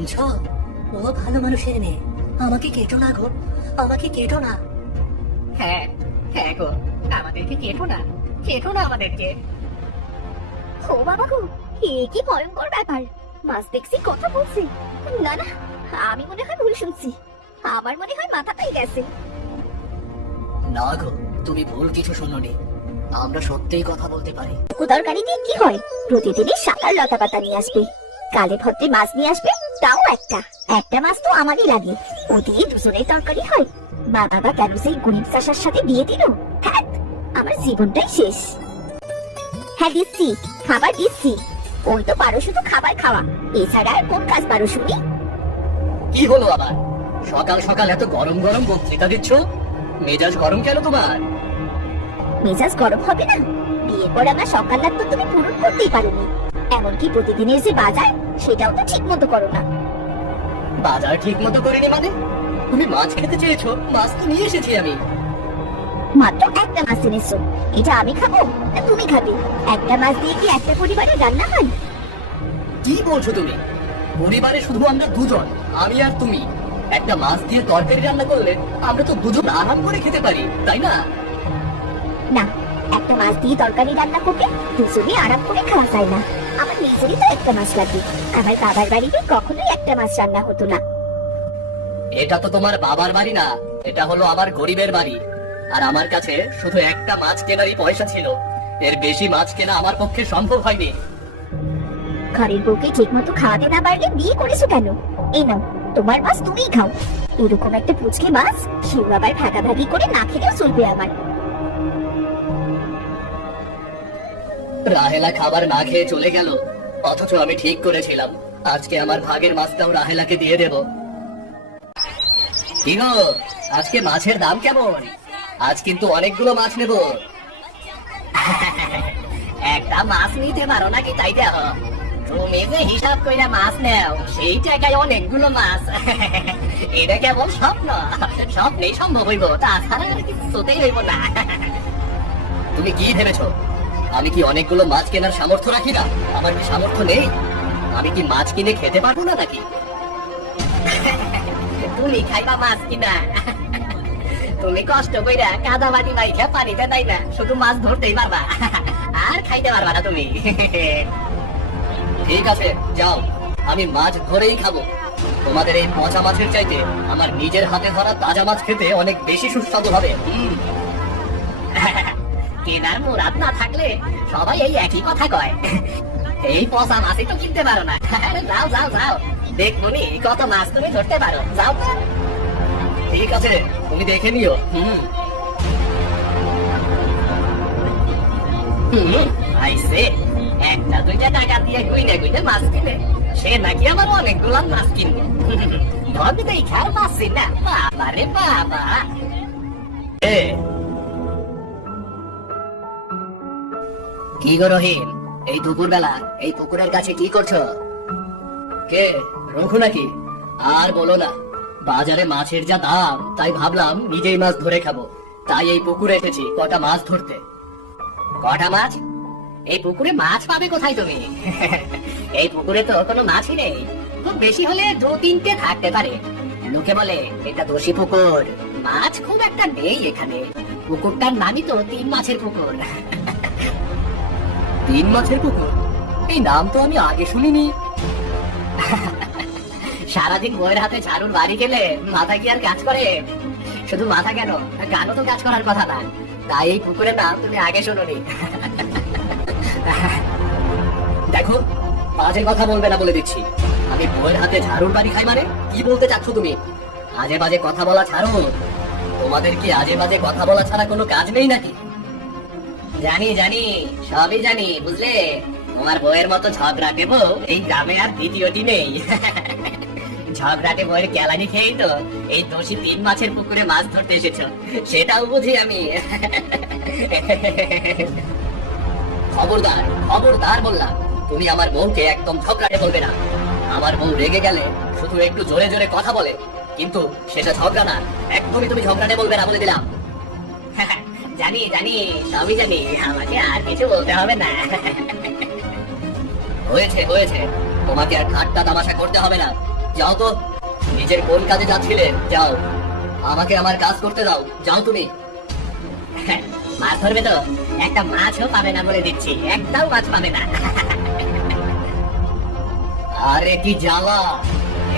শুনছো? ও ভালো মানুষের মেয়ে, আমাকে কেটো না গো, আমাকে কেটো না। হ্যাঁ হ্যাঁ গো, আমাদেরকে কেটো না, কেটো না আমাদেরকে। ও বাবা গো, এ কি ভয়ঙ্কর ব্যাপার! মাছ দেখছি কথা বলছে। না না, আমি মনে হয় ভুল শুনছি। আমার মনে হয় মাথাটাই গেছে। না গো, তুমি ভুল কিছু শোনোনি, আমরা সত্যিই কথা বলতে পারি। তরকারি দিয়ে কি হয়? প্রতিদিনই শাকার লতা পাতা নিয়ে আসবে, কালে ভদ্রে মাছ নিয়ে আসবে, তাও একটা একটা মাছ তো আমারই লাগে। ও দিয়ে দুজনের তরকারি হয়। মা বাবা কেন সেই গরিব চাষার সাথে বিয়ে দিল? হ্যাঁ, আমার জীবনটাই শেষ। হ্যাঁ দিচ্ছি, খাবার দিচ্ছি। ওই তো পারো শুধু খাবার খাওয়া, এছাড়া আর কোন কাজ পারো শুনি? কি হলো আবার? সকাল সকাল এত গরম গরম বক্তৃতা দিচ্ছ, মেজাজ গরম কেন তোমার? মেজাজ গরম হবে না? বিয়ের পর আমার সকাল তো তুমি পূরণ করতেই পারোনি। এমনকি প্রতিদিনের যে বাজার, সেটাও তো ঠিক মতো করো না। বাজার ঠিক মতো করিনি মানে? তুমি মাছ খেতে চেয়েছো, মাছ তো নিয়ে এসেছি আমি। মাত্র একটা মাছ এনেছো, এটা আমি খাবো না তুমি খাবে? একটা মাছ দিয়ে কি একটা পরিবারে রান্না হয়? কি বলছো তুমি? পরিবারে শুধু আমরা দুজন, আমি আর তুমি। একটা মাছ দিয়ে তরকারি রান্না করলে আমরা তো দুজন আরাম করে খেতে পারি, তাই না? না, একটা মাছ দিয়ে তরকারি রান্না করতে দুজনে আরাম করে খাওয়া যায় না। আমার নিজেরই তো একটা মাছ লাগে। আমার বাবার বাড়িতে কখনোই একটা মাছ রান্না হতো না। এটা তো তোমার বাবার বাড়ি না, এটা হলো আমার গরিবের বাড়ি। আর আমার কাছে শুধু একটা মাছ কেনারই পয়সা ছিল, এর বেশি মাছ কেনা আমার পক্ষে সম্ভব হয়নি। ঘরের বউকে ঠিক মতো খাওয়াতে না পারলে বিয়ে করেছো কেন? এই নাও, তোমার মাছ তুমিই খাও। এরকম একটা পুচকে মাছ সেও আবার ভাগাভাগি করে না খেলেও চলবে আমার। রাহেলা খাবার না খেয়ে চলে গেল, অথচ আমি ঠিক করেছিলাম আজকে আমার ভাগের মাছটাও রাহেলাকে দিয়ে দেব। কি গো, আজকে মাছের দাম কেমন? আজ কিন্তু অনেকগুলো মাছ নেব। একটা মাছ নিতে পারো নাকি তাই দেখো? তুমি যে হিসাব কইরা মাছ নেও, সেই টাকায় অনেকগুলো মাছ। এটা কেবল স্বপ্ন, স্বপ্নেই সম্ভব হইব, তাছাড়া আর কিছুতেই হইব না। তুমি কি ভেবেছো আমি কি অনেকগুলো মাছ কেনার সামর্থ্য রাখি না? আমার কি সামর্থ্য নেই? আমি কি মাছ কিনে খেতে পারবো না নাকি? তুমি খাইবা মাছ কিনা? তুমি কষ্ট কইরা কাদা মাটি মাইখা পানিতে দেয় না, শুধু মাছ ধরতেই পারবা আর খাইতে পারবা না তুমি। ঠিক আছে, যাও, আমি মাছ ধরেই খাবো। তোমাদের এই পচা মাছের চাইতে আমার নিজের হাতে ধরা তাজা মাছ খেতে অনেক বেশি সুস্বাদু হবে। কেনার মুরাদ না থাকলে সবাই এই একই কথা কয়, এই পচা মাছই তো কিনতে পারো না। যাও যাও যাও, দেখবনি কত মাছ তুমি ধরতে পারো, যাও তো। ঠিক আছে, তুমি দেখে নিও। আইসে একটা দুইটা টাকা দিয়ে গুইনে গুইনে মাছ কিনে, সে নাকি আমার অনেকগুলা মাছ কিনবে। ধরবি তো এই খার পাচ্ছি না, বাবা রে বাবা। এ, কি গো রহিম, এই দুপুরবেলা এই পুকুরের কাছে কি করছো? কে, রঘু নাকি? আর বলো না, বাজারে মাছের যা দাম, তাই ভাবলাম নিজেই মাছ ধরে খাবো। তাই এই পুকুরে এসেছি কটা মাছ ধরতে। কটা মাছ? এই পুকুরে মাছ পাবে কোথায় তুমি? এই পুকুরে তো কোনো মাছই নেই, খুব বেশি হলে দু তিনটে থাকতে পারে। লোকে বলে এটা দোষী পুকুর, মাছ খুব একটা নেই এখানে। পুকুরটার নামই তো তিন মাছের পুকুর। তিন মাছের পুকুর? এই নাম তো আমি আগে শুনিনি। সারাদিন বইয়ের হাতে ঝাড়ুর বাড়ি গেলে মাথা কি আর কাজ করে? শুধু মাথা কেন, গানও তো কাজ করার কথা না। তাই এই পুকুরের নাম তুমি আগে শোনোনি। দেখো, বাজে কথা বলবে না বলে দিচ্ছি। আমি বইয়ের হাতে ঝাড়ুর বাড়ি খাই মানে? কি বলতে চাচ্ছ তুমি? আজে বাজে কথা বলা ছাড়ো। তোমাদের কি আজে বাজে কথা বলা ছাড়া কোনো কাজ নেই নাকি? জানি জানি, সবই জানি, বুঝলে? তোমার বইয়ের মতো ঝগড়াটে বউ এই গ্রামে আর দ্বিতীয়টি নেই। ঝগড়াটে বইয়ের কেলানি খেয়েই তো এই দোষী তিন মাছের পুকুরে মাছ ধরতে এসেছো, সেটাও বুঝি আমি। খবরদার, খবরদার বললাম, তুমি আমার বউকে একদম ঝগড়াটে বলবে না। আমার বউ রেগে গেলে শুধু একটু জোরে জোরে কথা বলে, কিন্তু সেটা ঝগড়া না। একদমই তুমি ঝগড়াটে বলবে না বলে দিলাম। জানি জানি, সবই জানি, আমাকে আর কিছু বলতে হবে না। হয়েছে হয়েছে, তোমাকে আর ঠাট্টা তামাশা করতে হবে না। যাও তো, নিজের কোন কাজে যাচ্ছিলে যাও, আমাকে আমার কাজ করতে দাও, যাও তুমি। মাছ ধরবে তো একটা মাছও পাবে না বলে দিচ্ছি, একটাও মাছ পাবে না। আরে কি জ্বালা,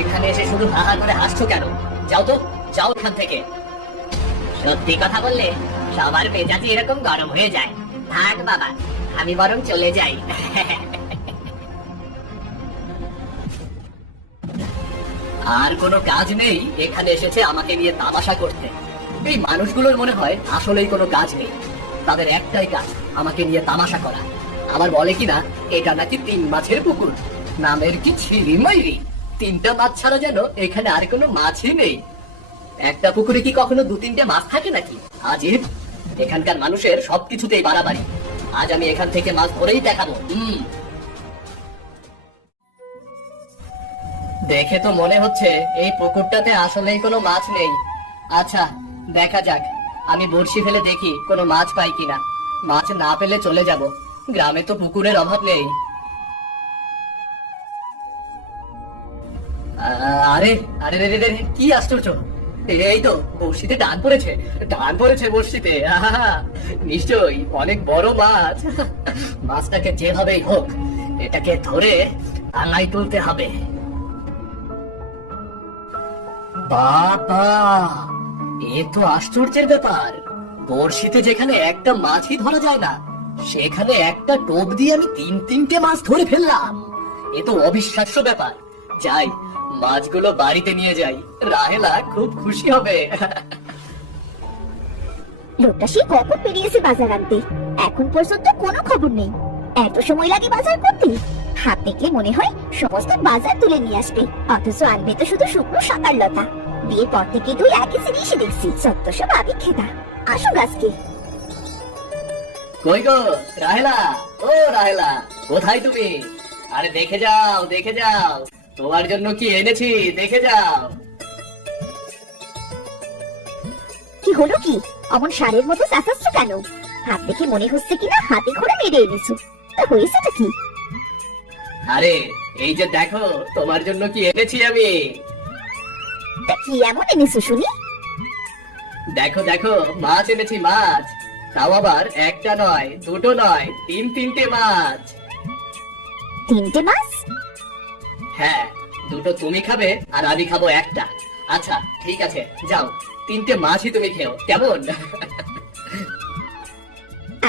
এখানে এসে শুধু হাহা করে হাসছো কেন? যাও তো, যাও এখান থেকে। সত্যি কথা বললে সবার মেজাজই এরকম গরম হয়ে যায়। থাক বাবা, আমি বরং চলে যাই। আর কোনো কাজ নেই, এখানে এসেছে আমাকে নিয়ে তামাশা করতে। এই মানুষগুলোর মনে হয় আসলেই কোনো কাজ নেই, তাদের একটাই কাজ আমাকে নিয়ে তামাশা করা। আমার বলে কিনা এটা নাকি 3 মাছের পুকুর, নামের কি ছিরি মাইরি, 3টা মাছ ছাড়া যেন এখানে আর কোনো মাছই নেই। একটা পুকুরে কি কখনো 2-3টে মাছ থাকে নাকি? আজীব, এখানকার মানুষের সবকিছুতেই বাড়াবাড়ি। আজ আমি এখান থেকে মাছ ধরেই দেখাবো। দেখে তো মনে হচ্ছে এই পুকুরটাতে আসলেই কোনো মাছ নেই। আচ্ছা, দেখা যাক, আমি বড়শি ফেলে দেখি কোনো মাছ পাই কিনা। মাছ না পেলে চলে যাব, গ্রামে তো পুকুরের অভাব নেই। আরে আরে রে রে রে, কি আশ্চর্য, এই তো বড়শিতে টান পড়েছে, টান পড়েছে বড়শিতে। আহা, নিশ্চয়ই অনেক বড় মাছ। মাছটাকে যেভাবেই হোক এটাকে ধরে আঙায় তুলতে হবে। বাবা, এ তো আশ্চর্যের ব্যাপার, বড়শিতে যেখানে একটা মাছই ধরা যায় না, সেখানে একটা টোপ দিয়ে আমি 3-3টে মাছ ধরে ফেললাম। এ তো অবিশ্বাস্য ব্যাপার। যাই, মাছগুলো বাড়িতে নিয়ে যাই, রাহেলা খুব খুশি হবে। লোকটা সে কখন বেরিয়েছে বাজার আনতে, এখন পর্যন্ত কোনো খবর নেই। এত সময় লাগে বাজার করতে? হাত দেখলে মনে হয় সমস্ত বাজার তুলে নিয়ে আসবে, অথচ আনবে তো শুধু শুকনো শাকার লতা। বিয়ের পর থেকে তুই একই জিনিসই দেখছি, সত্য সব আবি খেতা। আসো গাছকে। কই গো রাহেলা, ও রাহেলা, কোথায় তুমি? আরে দেখে যাও, দেখে যাও, তোমার জন্য কি এনেছি, দেখে যাও। কি হলো কি? অমন সারের মতো চাচাচ্ছ কেন? হাত দেখে মনে হচ্ছে কিনা হাতে করে মেরে এনেছো। তা হয়েছেটা কি? আরে এই যে দেখো, তোমার জন্য কি এনেছি আমি। তা কি এমন এনেছো শুনি? দেখো দেখো, মাছ এনেছি, মাছ। তাও আবার একটা নয়, দুটো নয়, 3-3টে মাছ। 3টে মাছ? হ্যাঁ, দুটো তুমি খাবে আর আমি খাবো একটা। আচ্ছা ঠিক আছে, যাও, 3টে মাছই তুমি খেও, কেমন?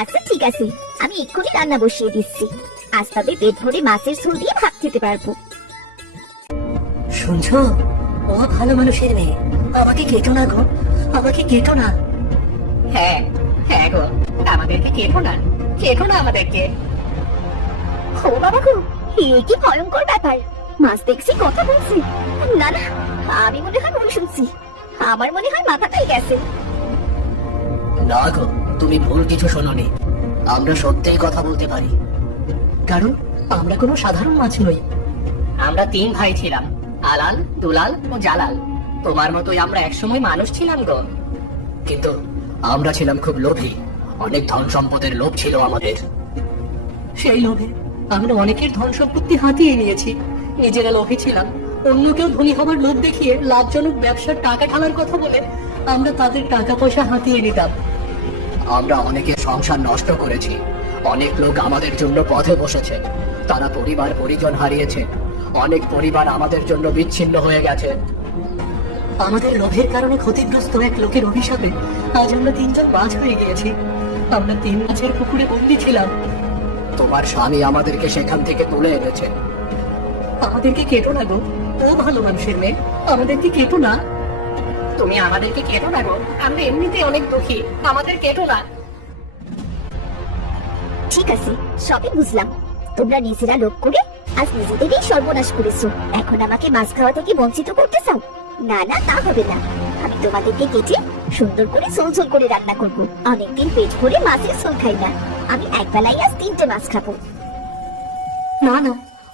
আচ্ছা ঠিক আছে, আমি এক্ষুনি রান্না বসিয়ে দিচ্ছি। আজ তবে পেট ভরে মাছের ঝোল দিয়ে ভাত খেতে পারবো। শুনছো, ও ভালো মানুষের মেয়ে, আমাকে কেটো না গো, আমাকে কেটো না। হ্যাঁ হ্যাঁ গো, আমাদেরকে কেটো না, কেটো না আমাদেরকে। ও বাবা গো, এ কি ভয়ঙ্কর ব্যাপার! মাছ দেখছি কথা বলছি। না না, আমি মনে হয় ভুল শুনছি। আমার মনে হয় মাথাটাই গেছে। না গো, তুমি ভুল কিছু শোনোনি, আমরা সত্যিই কথা বলতে পারি, কারণ আমরা কোনো সাধারণ মাছ নই। আমরা 3 ভাই ছিলাম, আলাল, দুলাল ও জালাল। তোমার মতোই আমরা একসময় মানুষ ছিলাম গো। কিন্তু আমরা ছিলাম খুব লোভী, অনেক ধন সম্পদের লোভ ছিল আমাদের। সেই লোভে আমরা অনেকের ধন সম্পত্তি হাতিয়ে নিয়েছি। নিজেরা লোভী ছিলাম, অন্য কেউ ধনী হবার লোভ দেখিয়ে লাভজনক ব্যবসার টাকা ঢালার কথা বলে আমরা তাদের টাকা পয়সা হাতিয়ে নিতাম। আমরা অনেকের সংসার নষ্ট করেছি, অনেক লোক আমাদের জন্য পথে বসেছে, তারা পরিবার পরিজন হারিয়েছে, অনেক পরিবার আমাদের জন্য বিচ্ছিন্ন হয়ে গেছে। আমাদের লোভের কারণে ক্ষতিগ্রস্ত এক লোকের অভিশাপে আজ আমরা 3জন মাছ হয়ে গিয়েছি। আমরা 3 মাছের পুকুরে বন্দী ছিলাম। তোমার স্বামী আমাদেরকে সেখান থেকে তুলে এনেছে। আমাদেরকে কেটো না গো, ও ভালো মানুষের মেয়ে, আমাদেরকে কেটো না। তুমি আমাদেরকে কেটো না গো, আমরা এমনিতে অনেক দুঃখী, আমাদের কেটো না। ঠিক আছে, সবই বুঝলাম। তোমরা নিজেরা লোভ করে আজ নিজেদেরই সর্বনাশ করেছো। এখন আমাকে মাছ খাওয়া থেকে বঞ্চিত করতে চাও? না না, তা হবে না। আমি তোমাদেরকে কেটে সুন্দর করে ঝোল ঝোল করে রান্না করব। অনেকদিন পেট ভরে মাছের ঝোল খাই না। আমি একবেলায় আজ 3টে মাছ খাবো। না না,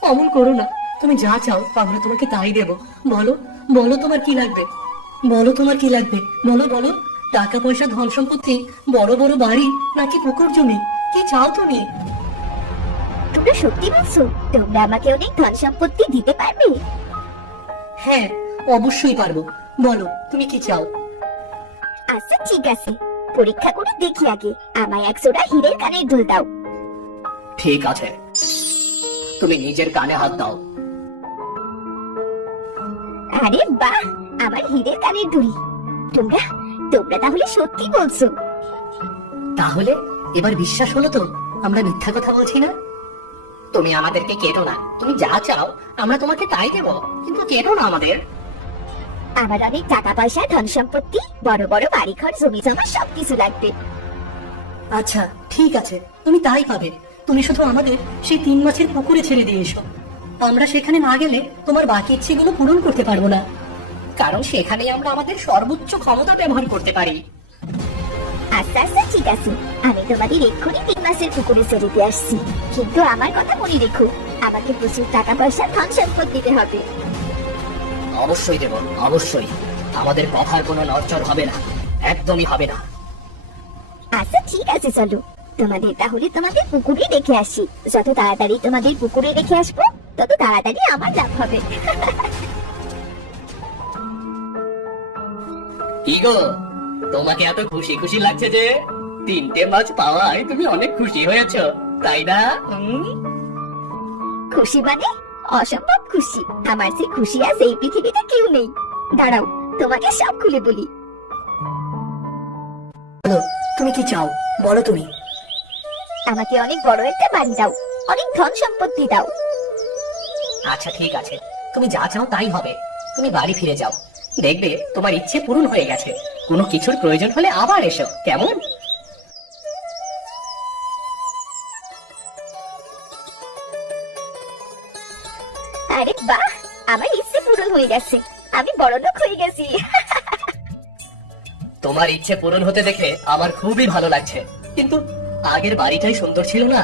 অমন করো না, তুমি যা চাও আমরা তোমাকে তাই দেব। বলো বলো, তোমার কি লাগবে? বলো তোমার কি লাগবে, বলো বলো। টাকা পয়সা, ধন সম্পত্তি, বড় বড় বাড়ি, নাকি পুকুর জমি, কি চাও তুমি? তোমরা সত্যি বলছো? তোমরা আমাকে অনেক ধন সম্পত্তি দিতে পারবে? হ্যাঁ, অবশ্যই পারবো। বলো তুমি কি চাও? আচ্ছা ঠিক আছে, পরীক্ষা করে দেখি আগে। আমায় 100টা হীরের কানের দুল দাও। ঠিক আছে, তুমি নিজের কানে হাত দাও। আরে বাহ, আমার হীরের কানের দুল। তোমরা তোমরা তাহলে সত্যি বলছো? তাহলে এবার বিশ্বাস হলো তো আমরা মিথ্যা কথা বলছি না? তুমি আমাদেরকে কেটো না, তুমি যা চাও আমরা তোমাকে তাই দেবো, কিন্তু কেটো না আমাদের। আমার অনেক টাকা পয়সা, ধন সম্পত্তি, বড় বড় বাড়িঘর, জমি জমা সবকিছু লাগবে। আচ্ছা ঠিক আছে, তুমি তাই পাবে। তুমি শুধু আমাদের সেই 3 মাছের পুকুরে ছেড়ে দিয়ে এসো। আমরা সেখানে না গেলে তোমার বাকি ইচ্ছেগুলো পূরণ করতে পারবো না। কারণ সেখানে আমরা আমাদের সর্বোচ্চ ক্ষমতা ব্যবহার করতে পারি। আচ্ছা আচ্ছা ঠিক আছে, আমি তোমাদের এক্ষুনি 3 মাসের পুকুরে ছেড়ে দিয়ে আসছি। কিন্তু আমার কথা মনে রেখো, আমাকে প্রচুর টাকা পয়সা, ধন সম্পদ দিতে হবে। অবশ্যই দেব, অবশ্যই। আমাদের কথার কোনো নড়চড় হবে না, একদমই হবে না। আচ্ছা ঠিক আছে, চলো তোমাদের তাহলে তোমাদের পুকুরে রেখে আসি। যত তাড়াতাড়ি তোমাদের পুকুরে রেখে আসবো, তত তাড়াতাড়ি আমার লাভ হবে। কি গো, তোমাকে এত খুশি খুশি লাগছে যে? 3টে মাছ পাওয়ায় তুমি অনেক খুশি হয়েছো, তাই না? খুশি মানে অসম্ভব খুশি। আমার সে খুশি আজ এই পৃথিবীতে কেউ নেই। দাঁড়াও, তোমাকে সব খুলে বলি। বলো তুমি কি চাও, বলো তুমি। আমাকে অনেক বড় একটা বাড়ি দাও, অনেক ধন সম্পত্তি দাও। আচ্ছা ঠিক আছে, তুমি যা চাও তাই হবে। তুমি বাড়ি ফিরে যাও, দেখবে তোমার ইচ্ছে পূরণ হয়ে গেছে। কোনো কিছুর প্রয়োজন হলে আবার এসো, কেমন? আরে বাহ, আমার ইচ্ছে পূরণ হয়ে গেছে। আমি বড়লোক হয়ে গেছি। তোমার ইচ্ছে পূরণ হতে দেখে আমার খুবই ভালো লাগছে, কিন্তু আগের বাড়িটাই সুন্দর ছিল না?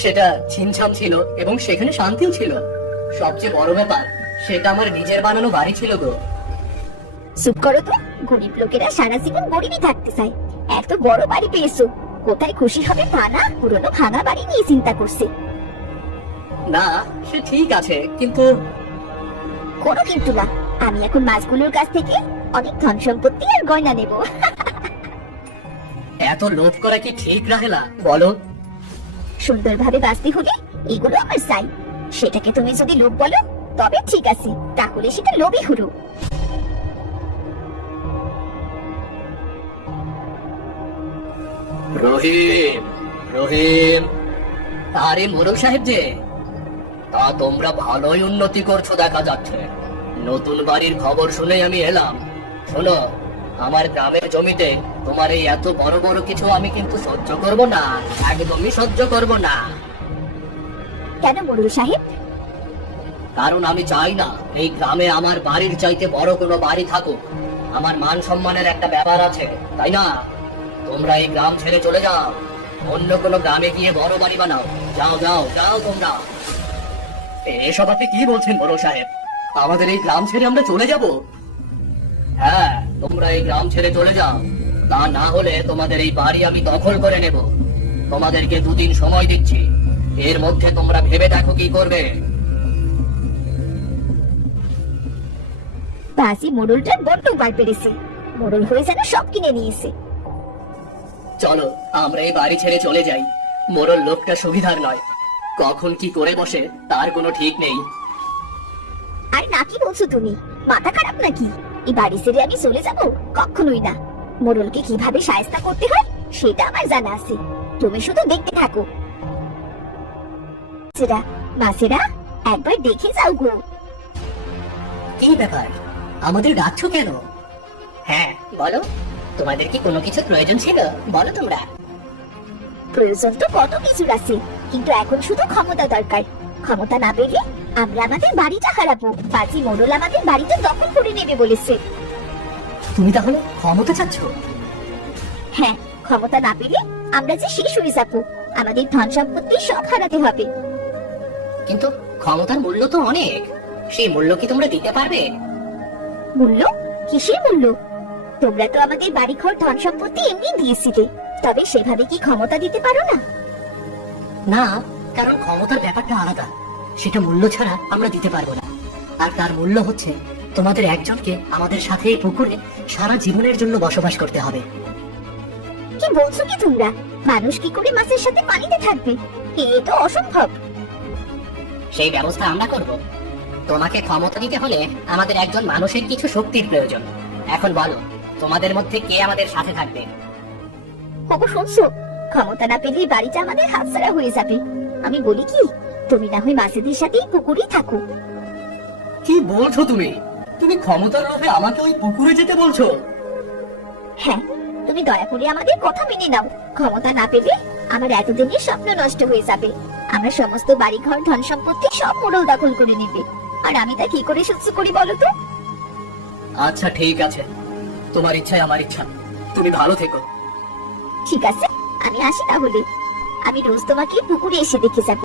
সেটা ছিমছাম ছিল এবং সেখানে শান্তিও ছিল। সবচেয়ে বড় ব্যাপার, সেটা আমার নিজের বানানো বাড়ি ছিল গো। চুপ করো তো, গরিব লোকেরা সারা জীবন গরিবই থাকতে চায়। এত বড় বাড়ি পেয়েছো, কোথায় খুশি হবে তা না, পুরনো ভাঙা বাড়ি নিয়ে চিন্তা করছে। না সে ঠিক আছে, কিন্তু কোনো কিন্তু না, আমি এখন মাছগুলোর কাছ থেকে অনেক ধন সম্পত্তি আর গয়না নেব। এত লোভ করা কি ঠিক রাহেলা, বলো? সুন্দরভাবে বাঁচতে হলে এগুলো আমার চাই। সেটাকে তুমি যদি লোভ বলো তবে ঠিক আছে, তাহলে সেটা লোভই হলো। রহিম, রহিম। আরে মোরল সাহেব যে, তা তোমরা ভালোই উন্নতি করছো দেখা যাচ্ছে। নতুন বাড়ির খবর শুনে আমি এলাম। শোনো, আমার গ্রামের জমিতে তোমার এই এত বড় বড় কিছু আমি কিন্তু সহ্য করব না, একদমই সহ্য করব না। কেন মোড়ল সাহেব? কারণ আমি চাই না এই গ্রামে আমার বাড়ির চাইতে বড় কোনো বাড়ি থাকুক। আমার মান সম্মানের একটা ব্যাপার আছে, তাই না? তোমরা এই গ্রাম ছেড়ে চলে যাও, অন্য কোনো গ্রামে গিয়ে বড় বাড়ি বানাও। যাও যাও যাও তোমরা। এসব আপনি কি বলছেন বড় সাহেব? আমাদের এই গ্রাম ছেড়ে আমরা চলে যাব? হ্যাঁ, তোমরা এই গ্রাম ছেড়ে চলে যাও, তা না হলে তোমাদের এই বাড়ি আমি দখল করে নেব। তোমাদেরকে 2 দিন সময় দিচ্ছি, এর মধ্যে তোমরা ভেবে দেখো কি করবে। বাসি মোড়লটা বড্ড বার পেরেছে, মোড়ল হয়ে যেন সব কিনে নিয়েছে। চলো আমরা এই বাড়ি ছেড়ে চলে যাই। মোড়ল লোকটা সুবিধার নয়, কখন কি করে বসে তার কোনো ঠিক নেই। আর না কি বলছো তুমি, মাথা খারাপ নাকি? এই বাড়ি ছেড়ে আমি চলে যাব? কখনোই না। মোড়লকে কিভাবে শায়েস্তা করতে হয় সেটা আমার জানা আছে, তুমি শুধু দেখতে থাকো। মাছেরা একবার দেখে যাও গো। কি ব্যাপার, আমাদের ডাকছো কেন? হ্যাঁ বলো, তোমাদের কি কোনো কিছু প্রয়োজন ছিল? বলো তোমরা। প্রয়োজন তো কত কিছুর আছে, কিন্তু এখন শুধু ক্ষমতা দরকার। ক্ষমতা না পেলে আমরা আমাদের বাড়িটা হারাবো। বাজি মোড়ল আমাদের বাড়িটা দখল করে নেবে বলেছে। তুমি তাহলে ক্ষমতা চাচ্ছ? হ্যাঁ, ক্ষমতা না পেলে আমরা যে শেষ হয়ে যাবো, আমাদের ধন সম্পত্তি সব হারাতে হবে। কিন্তু ক্ষমতার মূল্য তো অনেক, সেই মূল্য কি তোমরা দিতে পারবে? মূল্য? কিসের মূল্য? তোমরা তো আমাদের বাড়িঘর, ধন সম্পত্তি এমনি দিয়েছিলে, তবে সেভাবে কি ক্ষমতা দিতে পারো না? না, কারণ ক্ষমতার ব্যাপারটা আলাদা, সেটা মূল্য ছাড়া আমরা দিতে পারবো না। আর তার মূল্য হচ্ছে তোমাদের একজনকে আমাদের সাথে এই পুকুরে সারা জীবনের জন্য বসবাস করতে হবে। কি বলছো কি তোমরা? মানুষ কি করে মাছের সাথে পানিতে থাকবে? এ তো অসম্ভব। সেই ব্যবস্থা আমরা করব। তোমাকে ক্ষমতা দিতে হলে আমাদের একজন মানুষের কিছু শক্তির প্রয়োজন। এখন বলো, তোমাদের মধ্যে কে আমাদের সাথে থাকবে? ওগো শুনছো, ক্ষমতা না পেলে বাড়িটা আমাদের হাতছাড়া হয়ে যাবে। আমি বলি কি, তুমি না হয় মাছেদের সাথেই পুকুরেই থাকো। কি বলছো তুমি? তুমি ক্ষমতার লোভে আমাকে ওই পুকুরে যেতে বলছো? হ্যাঁ, তুমি দয়া করে আমাদের কথা মেনে নাও। ক্ষমতা না পেলে আমার এতদিনের স্বপ্ন নষ্ট হয়ে যাবে। আমরা সমস্ত বাড়িঘর ধন সম্পত্তি সব মোড়ল দখল করে নেবে। আর আমি তা কি করে সহ্য করি বলো তো? আচ্ছা ঠিক আছে, তোমার ইচ্ছাই আমার ইচ্ছা। তুমি ভালো থেকো। ঠিক আছে, আমি আসি তাহলে। আমি রোজ তোমাকে পুকুরে এসে দেখে যাবো।